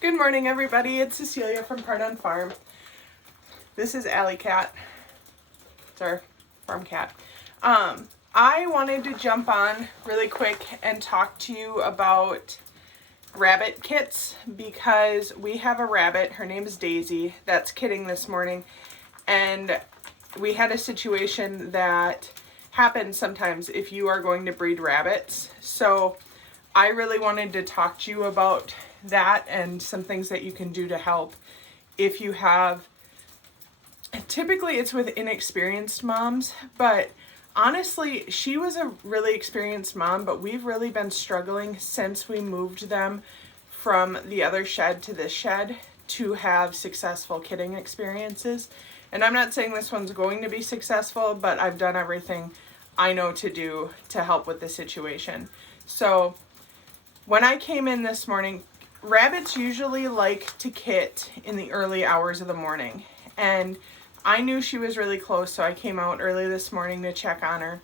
Good morning, everybody. It's Cecilia from Pardun Farm. This is Alley Cat. It's our farm cat. I wanted to jump on really quick and talk to you about rabbit kits because we have a rabbit. Her name is Daisy. That's kidding this morning. And we had a situation that happens sometimes if you are going to breed rabbits. So I really wanted to talk to you about that and some things that you can do to help if you have. Typically it's with inexperienced moms, but honestly she was a really experienced mom, but we've really been struggling since we moved them from the other shed to this shed to have successful kidding experiences. And I'm not saying this one's going to be successful, but I've done everything I know to do to help with the situation. So when I came in this morning, rabbits usually like to kit in the early hours of the morning, and I knew she was really close, so I came out early this morning to check on her,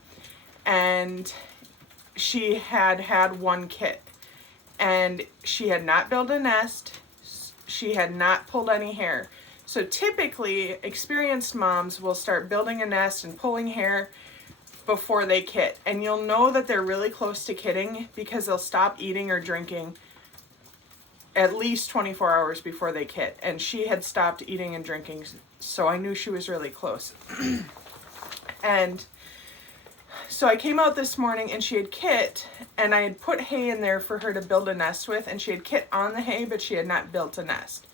and she had one kit, and she had not built a nest, she had not pulled any hair. So typically experienced moms will start building a nest and pulling hair before they kit, and you'll know that they're really close to kitting because they'll stop eating or drinking at least 24 hours before they kit, and she had stopped eating and drinking, so I knew she was really close. And so I came out this morning and she had kit, and I had put hay in there for her to build a nest with, and she had kit on the hay, but she had not built a nest.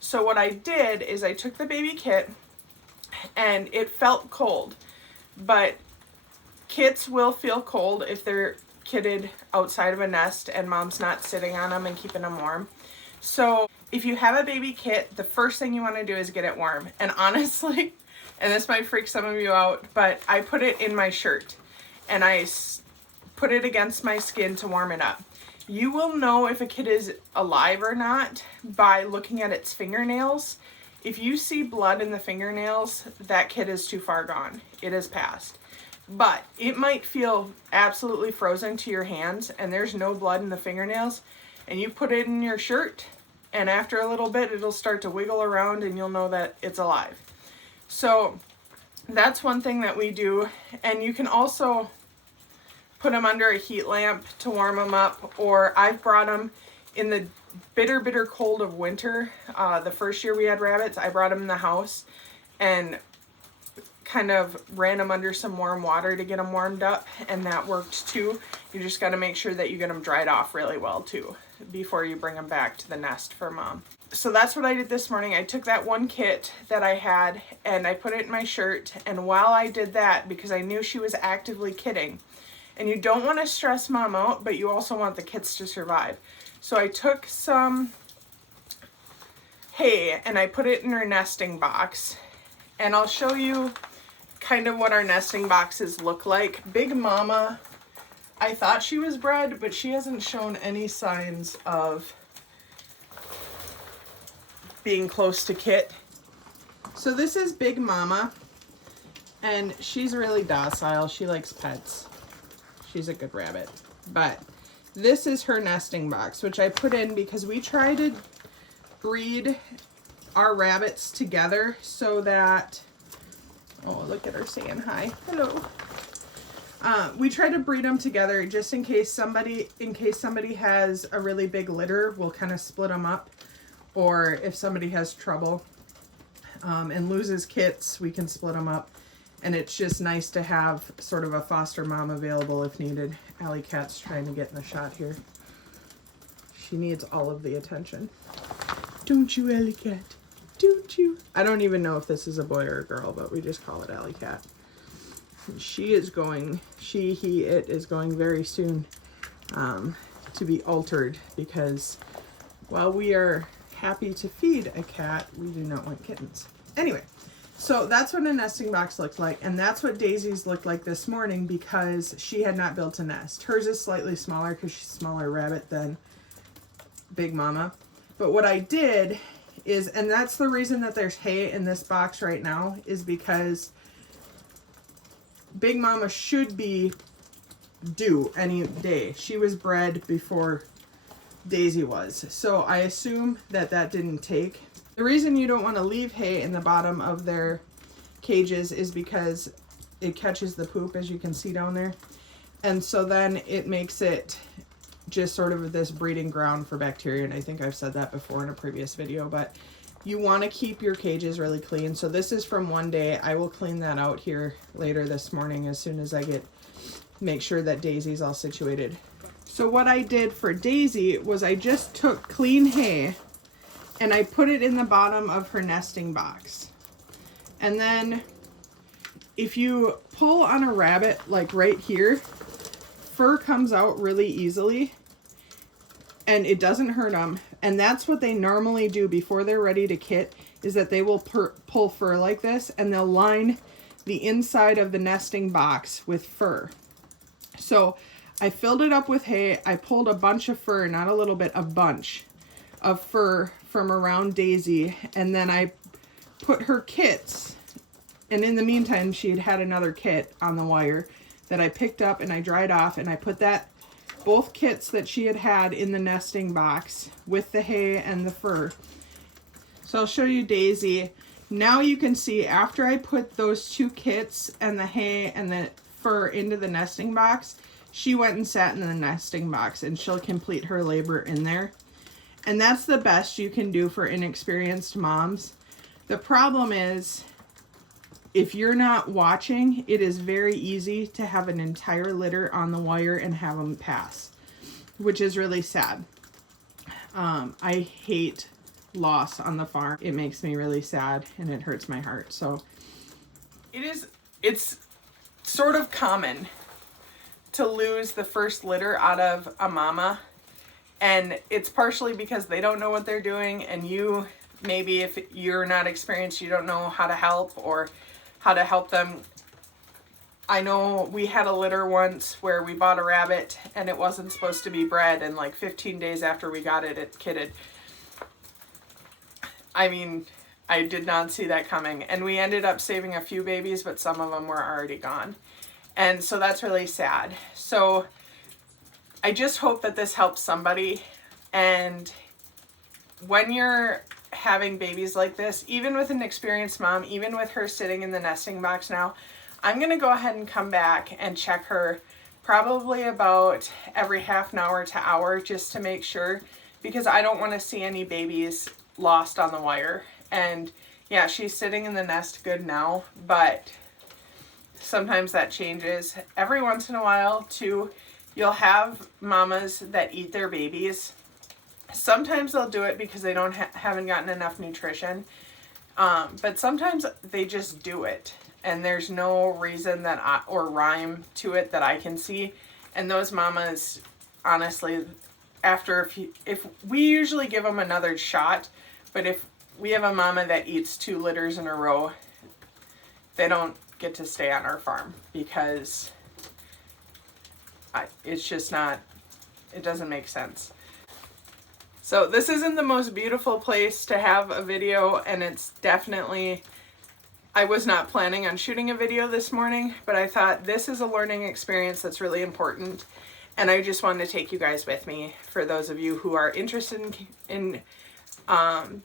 So what I did is I took the baby kit, and it felt cold, but kits will feel cold if they're kitted outside of a nest and mom's not sitting on them and keeping them warm. So if you have a baby kit, the first thing you want to do is get it warm. And honestly, and this might freak some of you out, but I put it in my shirt and I put it against my skin to warm it up. You will know if a kit is alive or not by looking at its fingernails. If you see blood in the fingernails, that kit is too far gone. It is past. But it might feel absolutely frozen to your hands and there's no blood in the fingernails, and you put it in your shirt, and after a little bit it'll start to wiggle around and you'll know that it's alive. So that's one thing that we do. And you can also put them under a heat lamp to warm them up, or I've brought them in the bitter cold of winter. The first year we had rabbits, I brought them in the house and kind of ran them under some warm water to get them warmed up, and that worked too. You just got to make sure that you get them dried off really well too before you bring them back to the nest for mom. So that's what I did this morning. I took that one kit that I had and I put it in my shirt, and while I did that, because I knew she was actively kitting, and you don't want to stress mom out, but you also want the kits to survive. So I took some hay and I put it in her nesting box, and I'll show you kind of what our nesting boxes look like. Big Mama, I thought she was bred, but she hasn't shown any signs of being close to kit. So this is Big Mama, and she's really docile. She likes pets. She's a good rabbit. But this is her nesting box, which I put in because we try to breed our rabbits together so that, oh, look at her saying hi. Hello. We try to breed them together just in case somebody has a really big litter, we'll kind of split them up. Or if somebody has trouble and loses kits, we can split them up. And it's just nice to have sort of a foster mom available if needed. Alley Cat's trying to get in the shot here. She needs all of the attention. Don't you, Alley Cat? Don't you? I don't even know if this is a boy or a girl, but we just call it Alley Cat. She is going, it is going very soon to be altered, because while we are happy to feed a cat, we do not want kittens. Anyway, so that's what a nesting box looked like, and that's what Daisy's looked like this morning because she had not built a nest. Hers is slightly smaller because she's a smaller rabbit than Big Mama. But what I did is, and that's the reason that there's hay in this box right now, is because Big Mama should be due any day. She was bred before Daisy was. So I assume that that didn't take. The reason you don't want to leave hay in the bottom of their cages is because it catches the poop, as you can see down there. And so then it makes it just sort of this breeding ground for bacteria. And I think I've said that before in a previous video, but you want to keep your cages really clean. So this is from one day. I will clean that out here later this morning as soon as I make sure that Daisy's all situated. So what I did for Daisy was I just took clean hay and I put it in the bottom of her nesting box. And then if you pull on a rabbit, like right here, fur comes out really easily and it doesn't hurt them. And that's what they normally do before they're ready to kit, is that they will pull fur like this and they'll line the inside of the nesting box with fur. So I filled it up with hay. I pulled a bunch of fur, not a little bit, a bunch of fur from around Daisy. And then I put her kits, and in the meantime, she had had another kit on the wire that I picked up and I dried off, and I put both kits that she had had in the nesting box with the hay and the fur. So I'll show you Daisy. Now you can see after I put those two kits and the hay and the fur into the nesting box, she went and sat in the nesting box and she'll complete her labor in there. And that's the best you can do for inexperienced moms. The problem is, if you're not watching, it is very easy to have an entire litter on the wire and have them pass, which is really sad. I hate loss on the farm. It makes me really sad and it hurts my heart. So it's sort of common to lose the first litter out of a mama, and it's partially because they don't know what they're doing, and you, maybe if you're not experienced, you don't know how to help or how to help them. I know we had a litter once where we bought a rabbit and it wasn't supposed to be bred, and like 15 days after we got it, it kitted. I mean, I did not see that coming, and we ended up saving a few babies, but some of them were already gone. And so that's really sad. So I just hope that this helps somebody. And when you're having babies like this, even with an experienced mom, even with her sitting in the nesting box now, I'm going to go ahead and come back and check her probably about every half an hour to hour, just to make sure, because I don't want to see any babies lost on the wire. And yeah, she's sitting in the nest good now, but sometimes that changes. Every once in a while too, you'll have mamas that eat their babies. Sometimes they'll do it because they haven't gotten enough nutrition, but sometimes they just do it, and there's no reason or rhyme to it that I can see. And those mamas, honestly, if we usually give them another shot, but if we have a mama that eats 2 litters in a row, they don't get to stay on our farm, because it's just not, it doesn't make sense. So this isn't the most beautiful place to have a video, and it's definitely, I was not planning on shooting a video this morning, but I thought this is a learning experience that's really important, and I just wanted to take you guys with me, for those of you who are interested in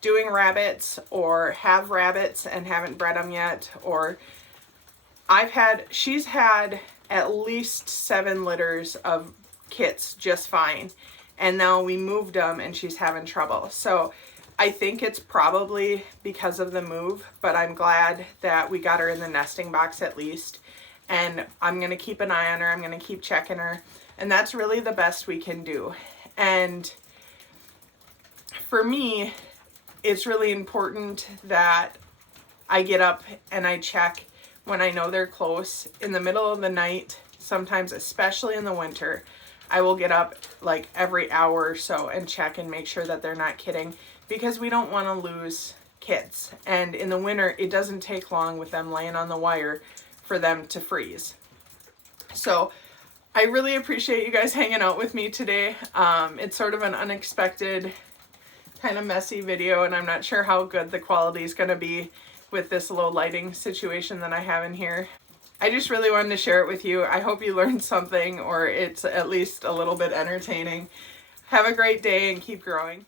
doing rabbits, or have rabbits and haven't bred them yet, or she's had at least 7 litters of kits just fine, and now we moved them and she's having trouble. So I think it's probably because of the move, but I'm glad that we got her in the nesting box at least, and I'm going to keep an eye on her. I'm going to keep checking her, and that's really the best we can do. And for me, it's really important that I get up and I check when I know they're close. In the middle of the night, sometimes, especially in the winter, I will get up like every hour or so and check and make sure that they're not kitting, because we don't want to lose kits. And in the winter, it doesn't take long with them laying on the wire for them to freeze. So I really appreciate you guys hanging out with me today. It's sort of an unexpected, kind of messy video, and I'm not sure how good the quality is going to be with this low lighting situation that I have in here. I just really wanted to share it with you. I hope you learned something, or it's at least a little bit entertaining. Have a great day and keep growing.